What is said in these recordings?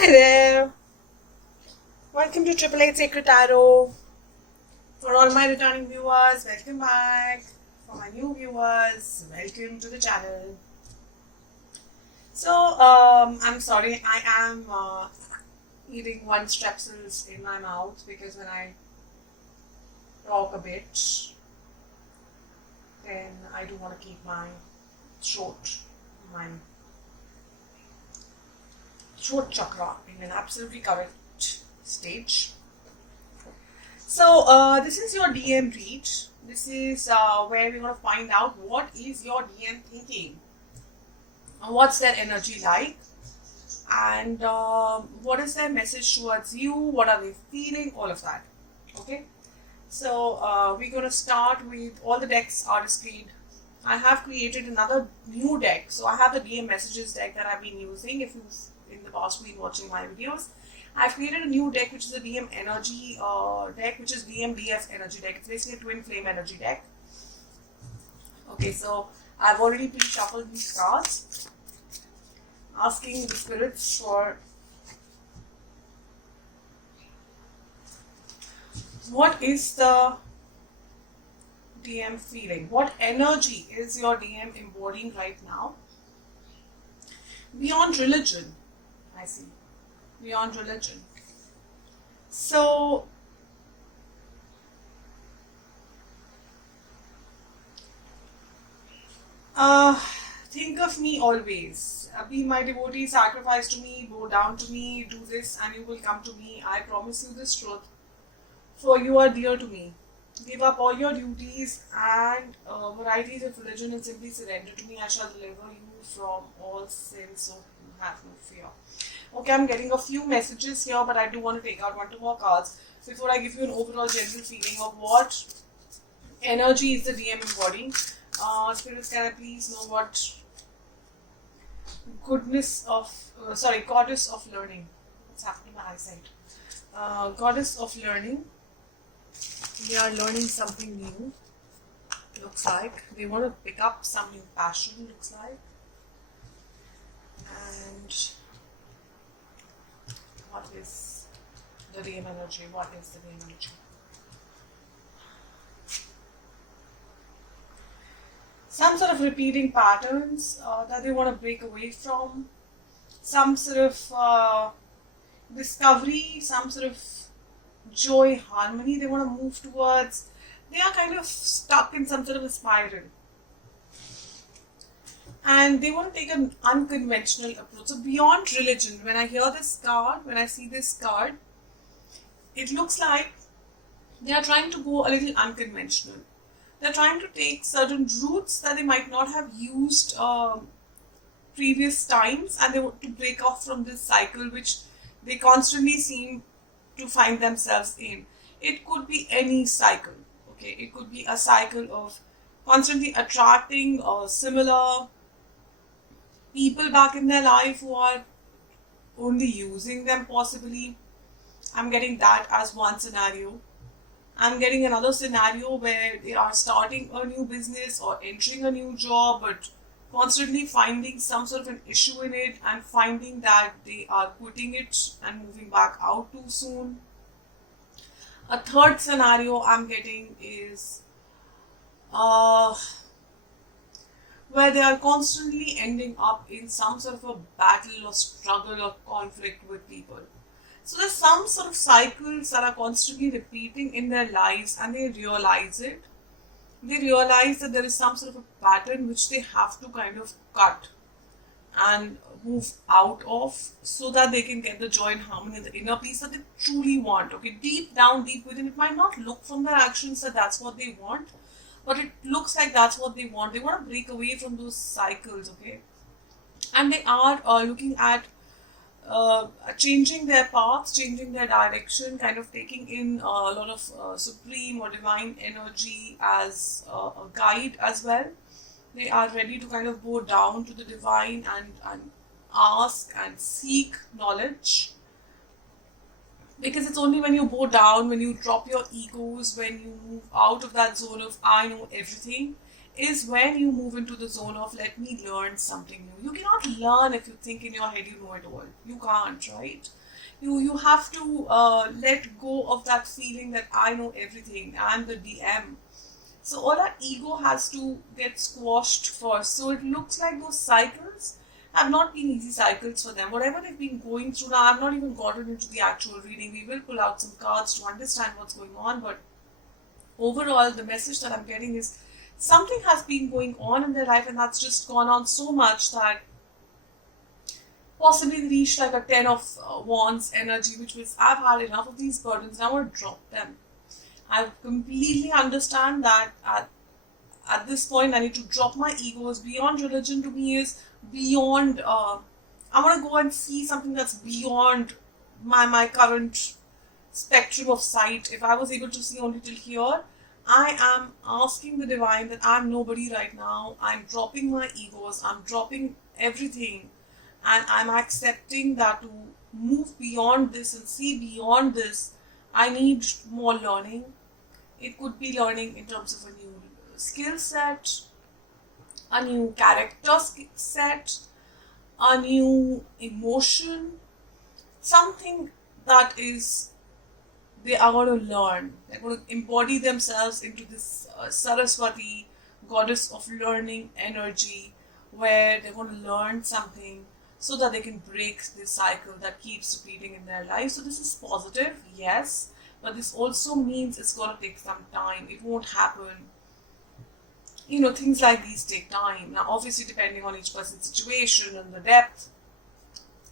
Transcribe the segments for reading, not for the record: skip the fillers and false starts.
Hi there. Welcome to Triple Eight Sacred Tarot. For all my returning viewers, welcome back. For my new viewers, welcome to the channel. So, I'm sorry, I am eating one strepsils in my mouth because when I talk a bit, then I do want to keep my throat chakra in an absolutely correct stage. So this is your DM read. This is where we're going to find out what is your DM thinking, what's their energy like, and what is their message towards you, what are they feeling, all of that. Okay, so we're going to start with all the decks are displayed. I have created another new deck. So I have the DM messages deck that I've been using. If you've in the past been watching my videos, I've created a new deck which is a DM energy deck, which is DMBF energy deck. It's basically a twin flame energy deck. Okay, so I've already pre-shuffled these cards, asking the spirits for what is the DM feeling? What energy is your DM embodying right now? Beyond religion, I see. Beyond religion. So, think of me always. Be my devotee, sacrifice to me, bow down to me, do this and you will come to me. I promise you this truth, for you are dear to me. Give up all your duties and varieties of religion and simply surrender to me. I shall deliver you from all sin, so you have no fear. Okay, I'm getting a few messages here, but I do want to take out 1-2 more cards before I give you an overall general feeling of what energy is the DM embodying. Spirits, can I please know what goddess of learning. What's happening to my eyesight? Goddess of learning. They are learning something new. Looks like they want to pick up some new passion. Looks like. And what is the DM energy? What is the DM energy? Some sort of repeating patterns that they want to break away from. Some sort of discovery, some sort of joy, harmony they want to move towards. They are kind of stuck in some sort of a spiral. And they want to take an unconventional approach. So beyond religion, when I hear this card, when I see this card, it looks like they are trying to go a little unconventional. They're trying to take certain routes that they might not have used previous times, and they want to break off from this cycle which they constantly seem to find themselves in. It could be any cycle. Okay, it could be a cycle of constantly attracting similar people back in their life who are only using them possibly. I'm getting that as one scenario. I'm getting another scenario where they are starting a new business or entering a new job, but constantly finding some sort of an issue in it and finding that they are quitting it and moving back out too soon. A third scenario I'm getting is where they are constantly ending up in some sort of a battle or struggle or conflict with people. So there's some sort of cycles that are constantly repeating in their lives, and they realize it. They realize that there is some sort of a pattern which they have to kind of cut and move out of, so that they can get the joy and harmony, the inner peace that they truly want. Okay, deep down, deep within, it might not look from their actions that that's what they want, but it looks like that's what they want. They want to break away from those cycles. Okay, and they are looking at changing their paths, changing their direction, kind of taking in a lot of supreme or divine energy as a guide as well. They are ready to kind of go down to the divine and ask and seek knowledge. Because it's only when you bow down, when you drop your egos, when you move out of that zone of I know everything, is when you move into the zone of let me learn something new. You cannot learn if you think in your head you know it all. You can't, right? You have to let go of that feeling that I know everything. I'm the DM. So all our ego has to get squashed first. So it looks like those cycles have not been easy cycles for them. Whatever they've been going through now, I've not even gotten into the actual reading. We will pull out some cards to understand what's going on, but overall the message that I'm getting is something has been going on in their life, and that's just gone on so much that possibly reached like a 10 of wands energy, which was I've had enough of these burdens and I want to drop them. I completely understand that at this point I need to drop my egos. Beyond religion to me is beyond I want to go and see something that's beyond my current spectrum of sight. If I was able to see only till here, I am asking the divine that I'm nobody right now. I'm dropping my egos, I'm dropping everything, and I'm accepting that to move beyond this and see beyond this, I need more learning. It could be learning in terms of a new skill set, a new character set, a new emotion, something that is they are going to learn. They're going to embody themselves into this Saraswati, goddess of learning energy, where they're going to learn something so that they can break this cycle that keeps repeating in their life. So this is positive, yes, but this also means it's going to take some time. It won't happen. You know, things like these take time. Now, obviously, depending on each person's situation and the depth.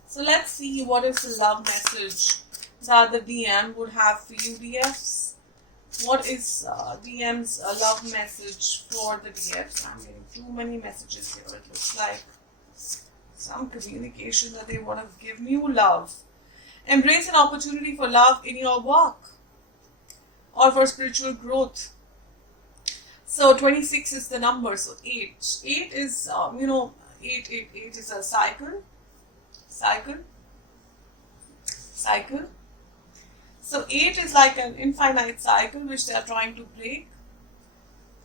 So let's see what is the love message that the DM would have for you, DFs. What is DM's love message for the DFs? I'm getting too many messages here. It looks like some communication that they want to give you love. Embrace an opportunity for love in your work or for spiritual growth. So 26 is the number. So 8. 8 is, 8 is a cycle. So 8 is like an infinite cycle which they are trying to break.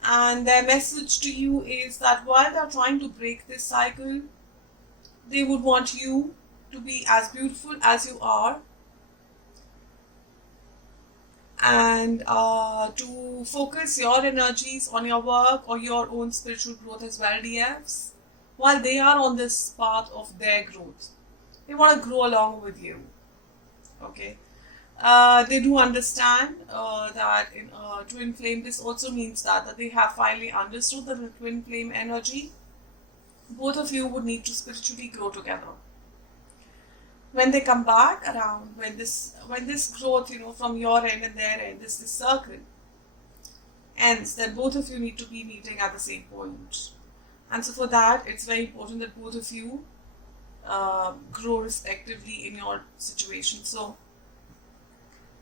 And their message to you is that while they are trying to break this cycle, they would want you to be as beautiful as you are, and to focus your energies on your work or your own spiritual growth as well, DFs, while they are on this path of their growth. They want to grow along with you. Okay. They do understand that in twin flame, this also means that they have finally understood that in twin flame energy, both of you would need to spiritually grow together. When they come back around, when this growth, from your end and their end, this circle ends, then both of you need to be meeting at the same point. And so for that, it's very important that both of you grow respectively in your situation. So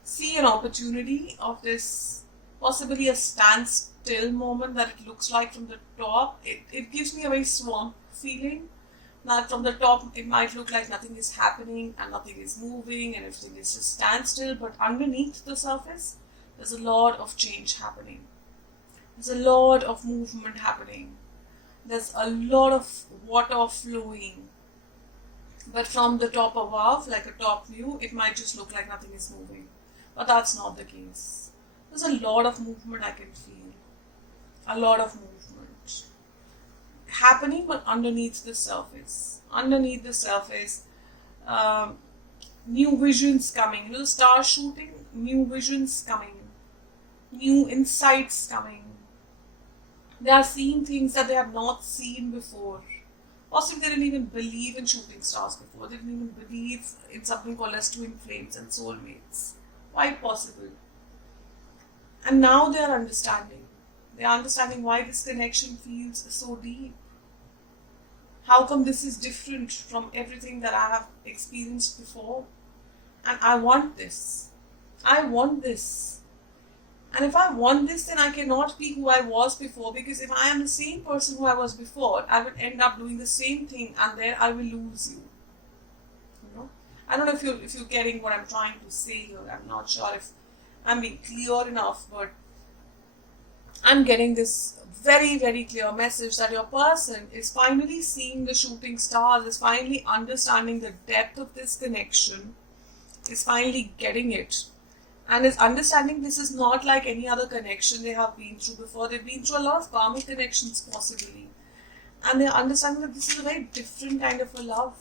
see an opportunity of this, possibly a standstill moment that it looks like from the top. It gives me a very swamp feeling. That from the top it might look like nothing is happening and nothing is moving and everything is just standstill, but underneath the surface there's a lot of change happening. There's a lot of movement happening. There's a lot of water flowing. But from the top above, like a top view, it might just look like nothing is moving. But that's not the case. There's a lot of movement I can feel. A lot of movement happening, but underneath the surface. Underneath the surface, new visions coming. The star shooting, new visions coming. New insights coming. They are seeing things that they have not seen before. Possibly they didn't even believe in shooting stars before. They didn't even believe in something called as twin flames and soulmates. Quite possible. And now they are understanding. They are understanding why this connection feels so deep. How come this is different from everything that I have experienced before? And I want this. I want this. And if I want this, then I cannot be who I was before, because if I am the same person who I was before, I will end up doing the same thing and then I will lose you. I don't know if you're getting what I'm trying to say here. I'm not sure if I'm being clear enough, but I'm getting this very, very clear message that your person is finally seeing the shooting stars, is finally understanding the depth of this connection, is finally getting it, and is understanding this is not like any other connection they have been through before. They've been through a lot of karmic connections, possibly, and they're understanding that this is a very different kind of a love.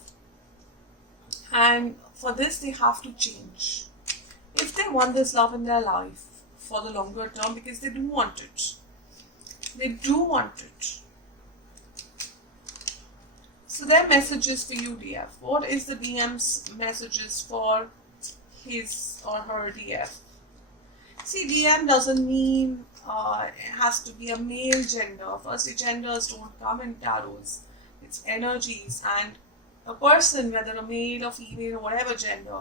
And for this, they have to change. If they want this love in their life for the longer term, because they do want it. They do want it. So their messages for you, DF. What is the DM's messages for his or her DF? See, DM doesn't mean it has to be a male gender. Firstly, genders don't come in tarots. It's energies, and a person, whether a male or female or whatever gender,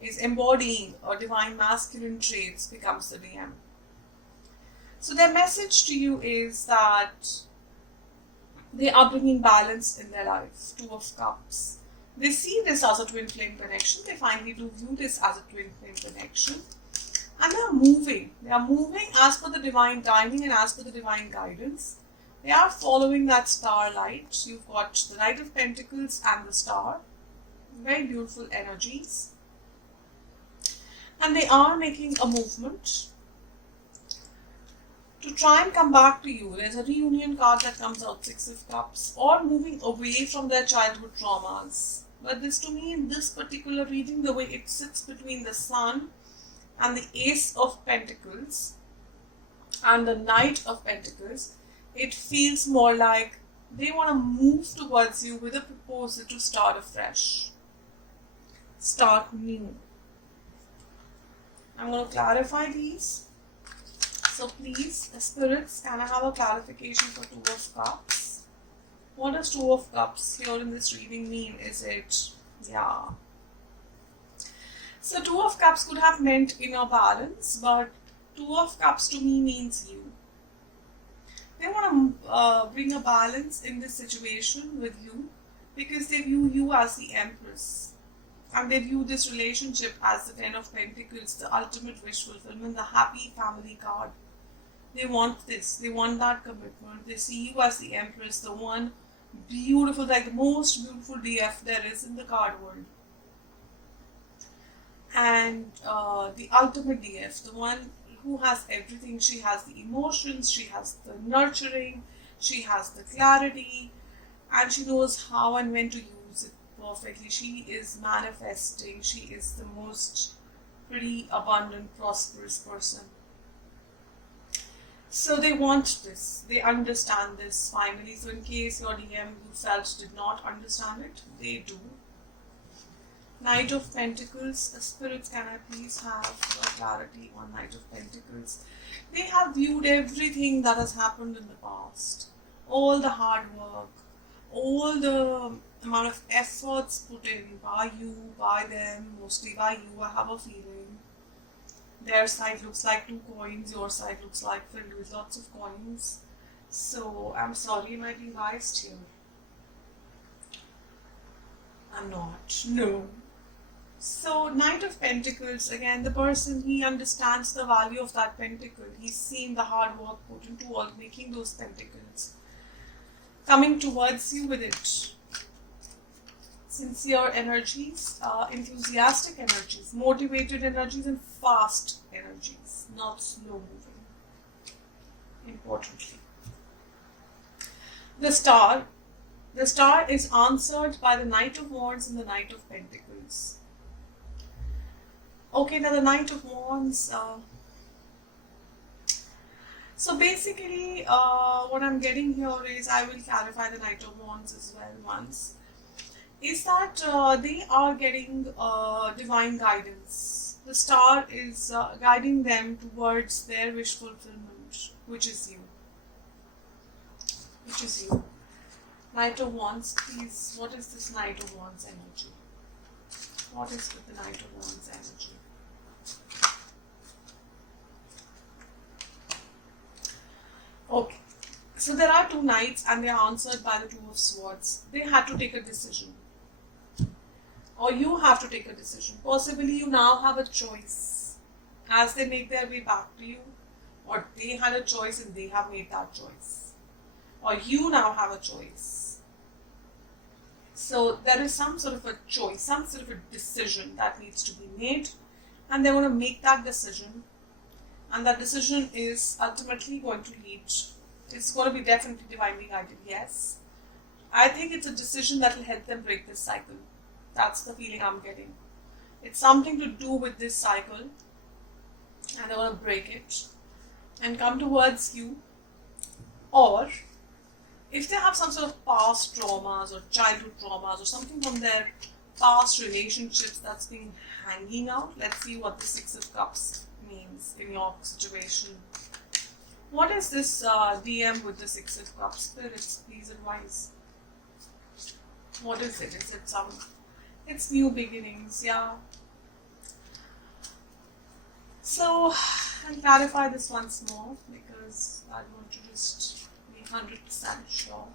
is embodying a divine masculine traits, becomes the DM. So their message to you is that they are bringing balance in their life. Two of Cups. They see this as a twin flame connection. They finally do view this as a twin flame connection. And they are moving. They are moving as per the divine timing and as per the divine guidance. They are following that starlight. You've got the Knight of Pentacles and the Star. Very beautiful energies. And they are making a movement to try and come back to you. There's a reunion card that comes out, Six of Cups, or moving away from their childhood traumas. But this, to me, in this particular reading, the way it sits between the Sun and the Ace of Pentacles and the Knight of Pentacles, it feels more like they want to move towards you with a proposal to start afresh, start new. I'm going to clarify these. So please, spirits, can I have a clarification for Two of Cups? What does Two of Cups here in this reading mean? Is it, yeah. So Two of Cups could have meant inner balance, but Two of Cups to me means you. They want to bring a balance in this situation with you because they view you as the Empress. And they view this relationship as the Ten of Pentacles, the ultimate wish fulfillment, the happy family card. They want this. They want that commitment. They see you as the Empress, the one beautiful, like the most beautiful DF there is in the card world. And the ultimate DF, the one who has everything. She has the emotions, she has the nurturing, she has the clarity, and she knows how and when to use it perfectly. She is manifesting. She is the most pretty abundant, prosperous person. So they want this. They understand this finally. So in case your DM you felt did not understand it, they do. Knight of Pentacles. Spirits, can I please have clarity on Knight of Pentacles? They have viewed everything that has happened in the past. All the hard work, all the amount of efforts put in by you, by them, mostly by you, I have a feeling. Their side looks like 2 coins, your side looks like filled with lots of coins. So I'm sorry, I might be biased here. I'm not. No. So Knight of Pentacles, again, the person, he understands the value of that pentacle. He's seen the hard work put into all making those pentacles. Coming towards you with it. Sincere energies, enthusiastic energies, motivated energies, and fast energies, not slow moving. Importantly. The Star. The Star is answered by the Knight of Wands and the Knight of Pentacles. Okay, now the Knight of Wands. So basically, what I'm getting here is, I will clarify the Knight of Wands as well once, is that they are getting divine guidance. The Star is guiding them towards their wish fulfillment, which is you. Which is you. Knight of Wands, please, what is this Knight of Wands energy? What is with the Knight of Wands energy? Okay, so there are 2 knights and they are answered by the 2 of Swords. They had to take a decision. Or you have to take a decision. Possibly you now have a choice. As they make their way back to you, or they had a choice and they have made that choice, or you now have a choice. So there is some sort of a choice, some sort of a decision that needs to be made, and they want to make that decision, and that decision is ultimately going to lead, it's going to be definitely divinely guided, yes. I think it's a decision that will help them break this cycle. That's the feeling I'm getting. It's something to do with this cycle, and they want to break it and come towards you. Or if they have some sort of past traumas or childhood traumas or something from their past relationships that's been hanging out, let's see what the Six of Cups means in your situation. What is this DM with the Six of Cups? Spirits, please advise. What is it? Is it some... It's new beginnings, yeah. So, I'll clarify this once more because I want to just be 100% sure.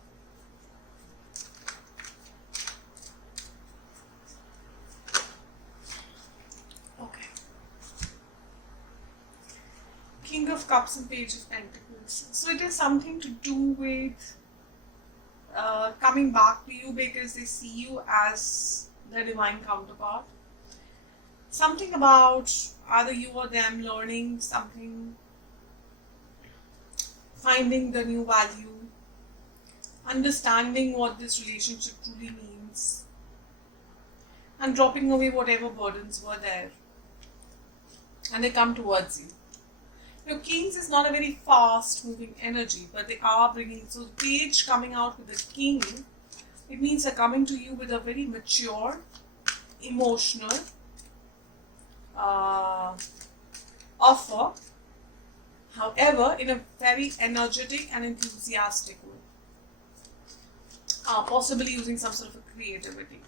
Okay. King of Cups and Page of Pentacles. So it is something to do with coming back to you because they see you as their divine counterpart. Something about either you or them learning something, finding the new value, understanding what this relationship truly means, and dropping away whatever burdens were there. And they come towards you. Kings is not a very fast moving energy, but they are bringing, so the page coming out with the king, it means they're coming to you with a very mature, emotional offer, however, in a very energetic and enthusiastic way. Possibly using some sort of a creativity.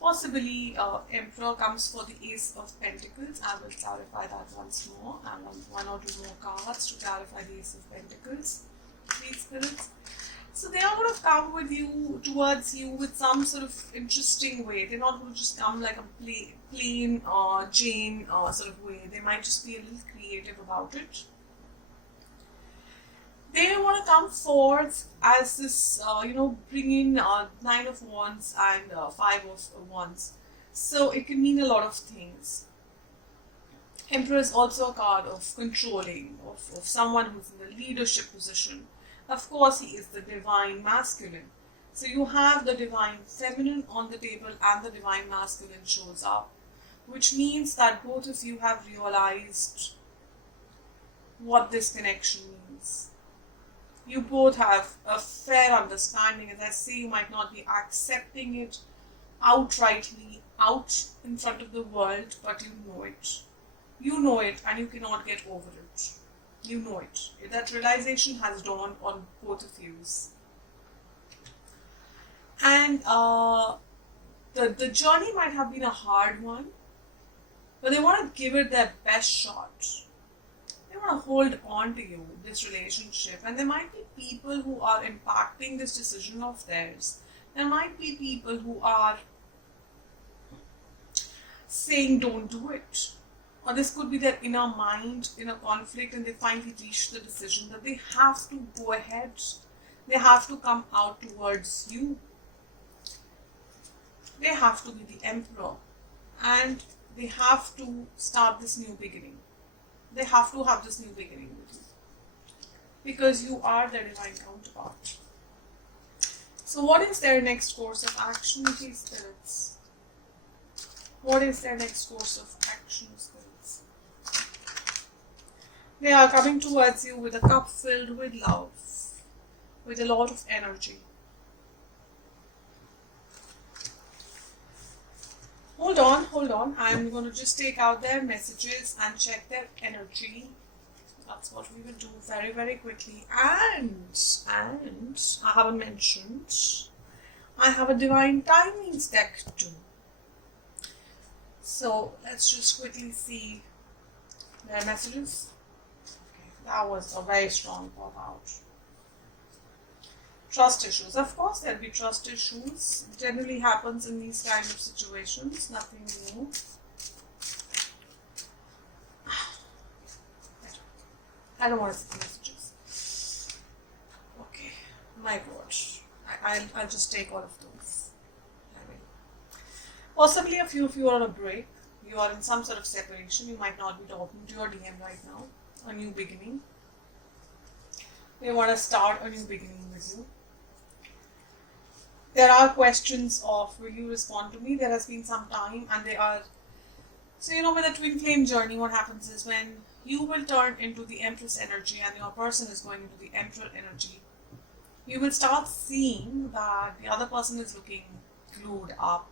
Possibly Emperor comes for the Ace of Pentacles. I will clarify that once more. I want one or two more cards to clarify the Ace of Pentacles. Please, spirits. So they are going to come with you, towards you with some sort of interesting way. They're not going to just come like a plain Jane sort of way. They might just be a little creative about it. They want to come forth as this, bringing Nine of Wands and Five of Wands. So it can mean a lot of things. Emperor is also a card of controlling, of someone who's in the leadership position. Of course, he is the divine masculine. So you have the divine feminine on the table and the divine masculine shows up, which means that both of you have realized what this connection means. You both have a fair understanding. As I say, you might not be accepting it outrightly out in front of the world, but you know it. You know it and you cannot get over it. You know it. That realization has dawned on both of you. And the journey might have been a hard one, but they want to give it their best shot. They want to hold on to you, this relationship. And there might be people who are impacting this decision of theirs. There might be people who are saying don't do it. Or this could be their inner mind in a conflict and they finally reach the decision that they have to go ahead. They have to come out towards you. They have to be the emperor. And they have to start this new beginning. They have to have this new beginning with you. Because you are their divine counterpart. So what is their next course of action, please, spirits? What is their next course of action, spirits? They are coming towards you with a cup filled with love, with a lot of energy. Hold on. I'm going to just take out their messages and check their energy. That's what we will do very, very quickly. And I haven't mentioned, I have a Divine Timings deck too. So let's just quickly see their messages. Okay, that was a very strong pop out. Trust issues. Of course, there'll be trust issues. It generally happens in these kind of situations. Nothing new. I don't want to see the messages. Okay, my God. I'll just take all of those. I will. Possibly a few of you are on a break. You are in some sort of separation. You might not be talking to your DM right now. A new beginning. They want to start a new beginning with you. There are questions of will you respond to me? There has been some time and they are. So with the twin flame journey, what happens is when you will turn into the Empress energy and your person is going into the Emperor energy, you will start seeing that the other person is looking glued up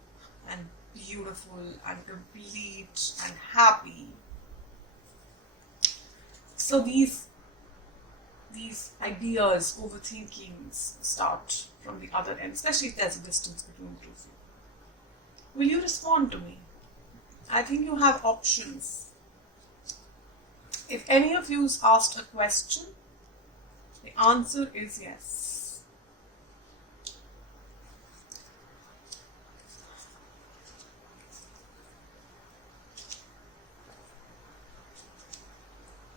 and beautiful and complete and happy. So these ideas, overthinkings start from the other end, especially if there's a distance between the two of you. Will you respond to me? I think you have options. If any of you is asked a question, the answer is yes.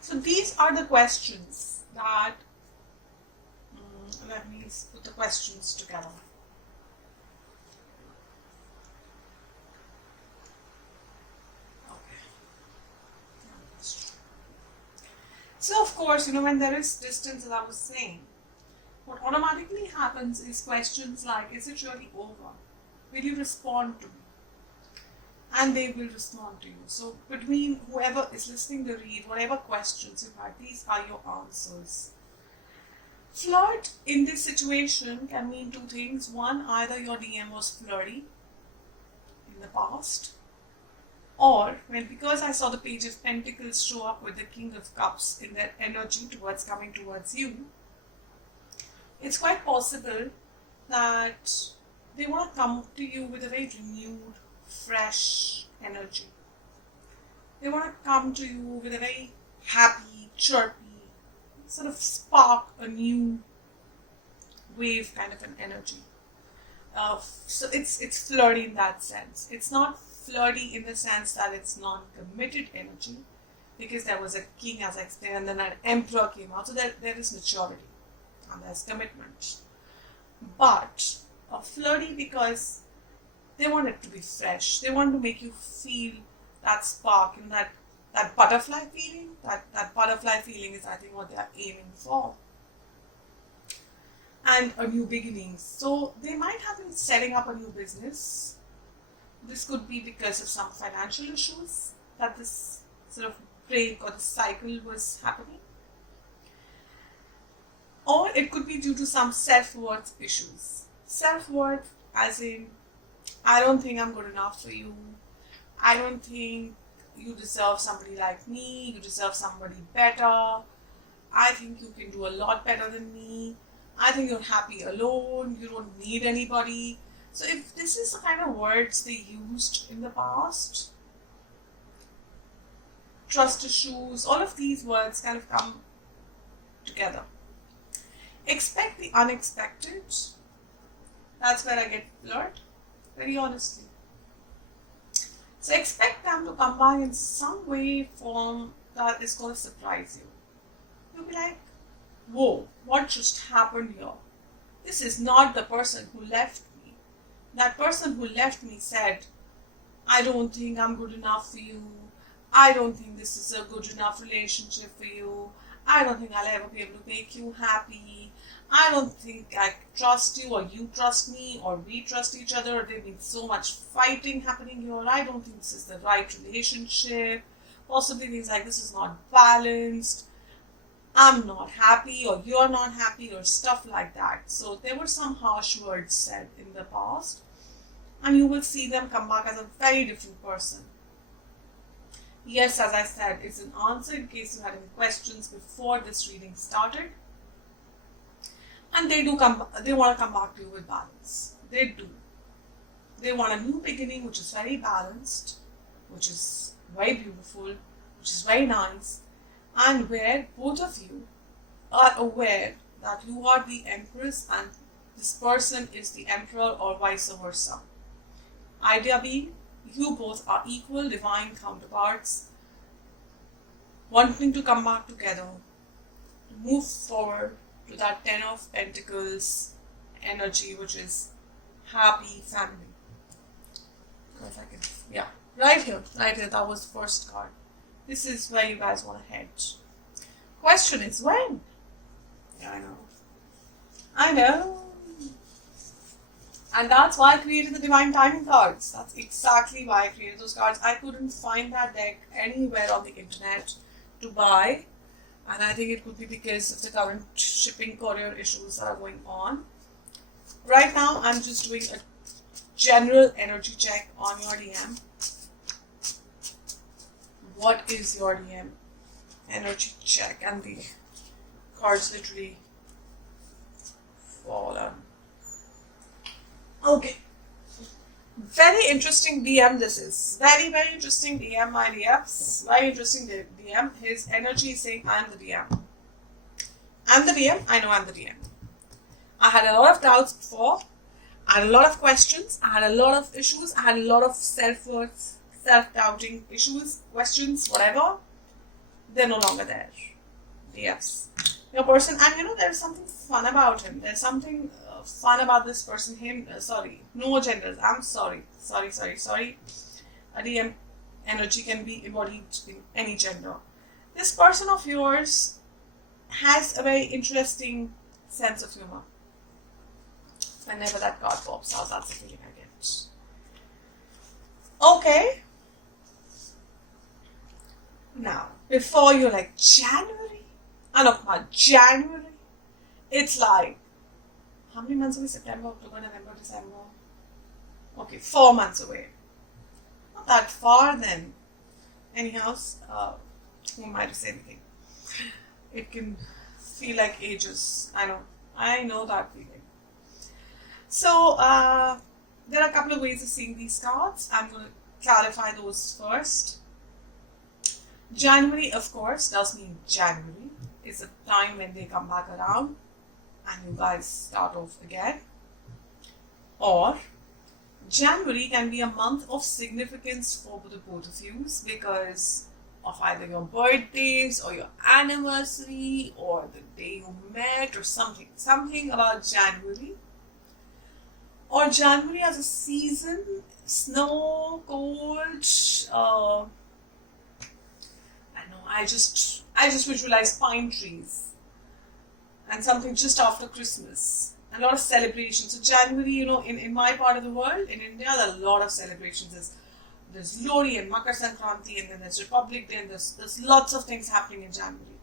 So these are the questions that, let me put the questions together. So of course, when there is distance, as I was saying, what automatically happens is questions like, is it really over? Will you respond to me? And they will respond to you. So between whoever is listening to read, whatever questions you had, these are your answers. Flirt in this situation can mean two things. One, either your DM was flirty in the past, or because I saw the Page of Pentacles show up with the King of Cups in their energy coming towards you, it's quite possible that they want to come to you with a very renewed, fresh energy. They want to come to you with a very happy, chirpy, sort of spark a new wave kind of an energy. So it's flirty in that sense. It's not flirty in the sense that it's non-committed energy, because there was a king, as I explained, and then an emperor came out. So there is maturity and there's commitment. But flirty because they want it to be fresh. They want to make you feel that spark and that butterfly feeling. That butterfly feeling is, I think, what they are aiming for. And a new beginning. So they might have been setting up a new business. This could be because of some financial issues that this sort of break or the cycle was happening. Or it could be due to some self-worth issues. Self-worth as in, I don't think I'm good enough for you. I don't think you deserve somebody like me. You deserve somebody better. I think you can do a lot better than me. I think you're happy alone. You don't need anybody. So if this is the kind of words they used in the past, trust issues, all of these words kind of come together. Expect the unexpected. That's where I get flirt, very honestly. So expect them to come by in some way, form that is going to surprise you. You'll be like, whoa, what just happened here? This is not the person who left me. That person who left me said, I don't think I'm good enough for you. I don't think this is a good enough relationship for you. I don't think I'll ever be able to make you happy. I don't think I trust you, or you trust me, or we trust each other. There's been so much fighting happening here. I don't think this is the right relationship. Possibly things like this is not balanced. I'm not happy, or you're not happy, or stuff like that. So there were some harsh words said in the past, and you will see them come back as a very different person. Yes, as I said, it's an answer in case you had any questions before this reading started. And they want to come back to you with balance. They do. They want a new beginning which is very balanced, which is very beautiful, which is very nice, and where both of you are aware that you are the Empress and this person is the Emperor, or vice versa. Idea being, you both are equal divine counterparts, wanting to come back together to move forward to that Ten of Pentacles energy, which is happy family. If I can, yeah, right here, that was the first card. This is where you guys want to head. Question is when? Yeah, I know. And that's why I created the Divine Timing cards. That's exactly why I created those cards. I couldn't find that deck anywhere on the internet to buy. And I think it could be because of the current shipping courier issues that are going on. Right now, I'm just doing a general energy check on your DM. What is your DM energy check? And the cards literally fall on. Okay. Very interesting DM this is. Very, very interesting DM, my DMs. Very interesting DM. His energy is saying, I'm the DM. I'm the DM. I know I'm the DM. I had a lot of doubts before. I had a lot of questions. I had a lot of issues. I had a lot of self-worth, self-doubting issues, questions, whatever. They're no longer there. DMs. Your person, and there's something fun about him. There's something fun about this person. No genders. I'm sorry. A DM energy can be embodied in any gender. This person of yours has a very interesting sense of humor. Whenever that card pops out, that's the feeling I get. Okay. Now, before you're like, January? Anupma, January? It's like, how many months away? September, October, November, December? Okay, 4 months away. Not that far then. Anyhow, who am I to say anything? It can feel like ages. I know that feeling. So, there are a couple of ways of seeing these cards. I'm going to clarify those first. January, of course, does mean January. It's a time when they come back around and you guys start off again. Or, January can be a month of significance for the both of you because of either your birthdays or your anniversary or the day you met or something. Something about January. Or January as a season, snow, cold, I just visualize pine trees and something just after Christmas. A lot of celebrations. So January, in my part of the world, in India, there are a lot of celebrations. There's Lori and Makar Sankranti, and then there's Republic Day, and there's lots of things happening in January.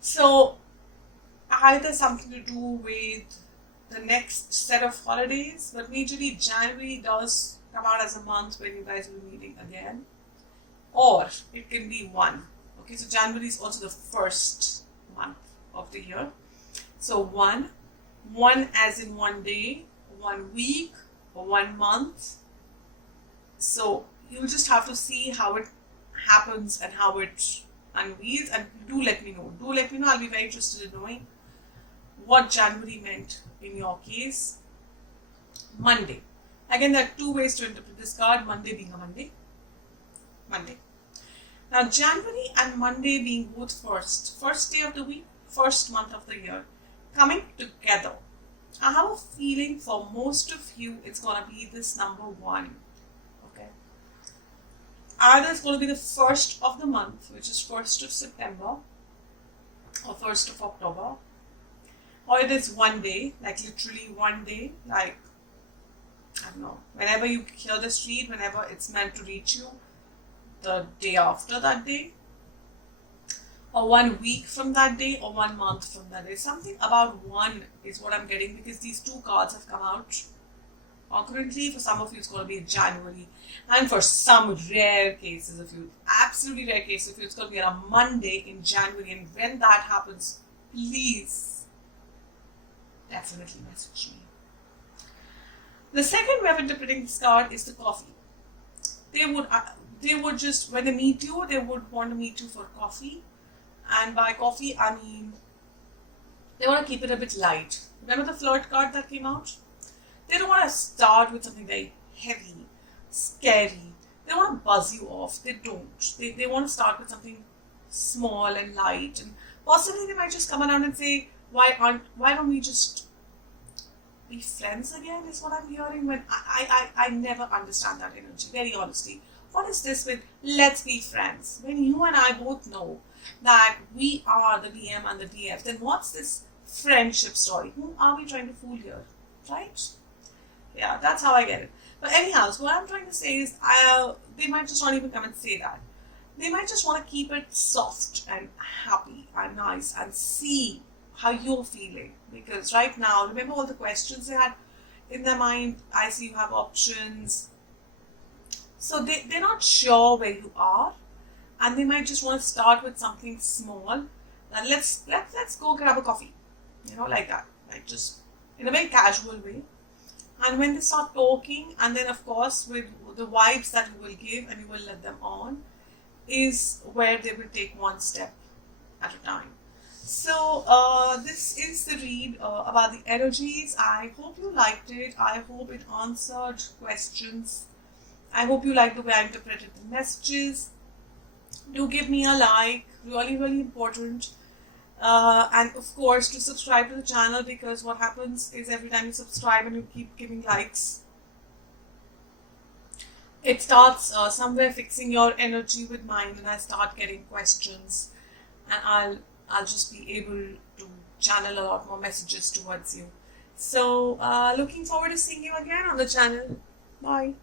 So either something to do with the next set of holidays, but majorly January does come out as a month when you guys will be meeting again. Or it can be one. Okay, so January is also the first month of the year. So one as in 1 day, 1 week, or 1 month. So you'll just have to see how it happens and how it unveils, and do let me know. I'll be very interested in knowing what January meant in your case. Monday. Again, there are 2 ways to interpret this card. Monday being a Monday. Now, January and Monday being both first day of the week, first month of the year, coming together. I have a feeling for most of you, it's going to be this number 1. Okay. Either it's going to be the first of the month, which is 1st of September or 1st of October. Or it is 1 day, like literally 1 day, like, I don't know, whenever you hear this read, whenever it's meant to reach you, the day after that day, or 1 week from that day, or 1 month from that day. Something about 1 is what I'm getting because these 2 cards have come out concurrently. For some of you, it's going to be January, and for some rare cases of you, absolutely rare cases of you, it's going to be on a Monday in January. And when that happens, please definitely message me. The second way of interpreting this card is the coffee. They would just, when they meet you, they would want to meet you for coffee. And by coffee, I mean, they want to keep it a bit light. Remember the flirt card that came out? They don't want to start with something very heavy, scary. They want to buzz you off. They don't. They want to start with something small and light, and possibly they might just come around and say, why don't we just be friends again, is what I'm hearing. When I never understand that energy, very honestly. What is this with let's be friends? When you and I both know that we are the DM and the DF, then what's this friendship story? Who are we trying to fool here? Right? Yeah, that's how I get it. But anyhow, so what I'm trying to say is, they might just not even come and say that. They might just want to keep it soft and happy and nice and see how you're feeling. Because right now, remember all the questions they had in their mind? I see you have options. So they're not sure where you are, and they might just want to start with something small. And let's go grab a coffee. Like that. Like just in a very casual way. And when they start talking, and then of course with the vibes that you will give and you will let them on, is where they will take one step at a time. So this is the read about the energies. I hope you liked it. I hope it answered questions. I hope you liked the way I interpreted the messages. Do give me a like, really, really important. And of course, to subscribe to the channel, because what happens is every time you subscribe and you keep giving likes, it starts somewhere fixing your energy with mine, and I start getting questions, and I'll just be able to channel a lot more messages towards you. So looking forward to seeing you again on the channel. Bye.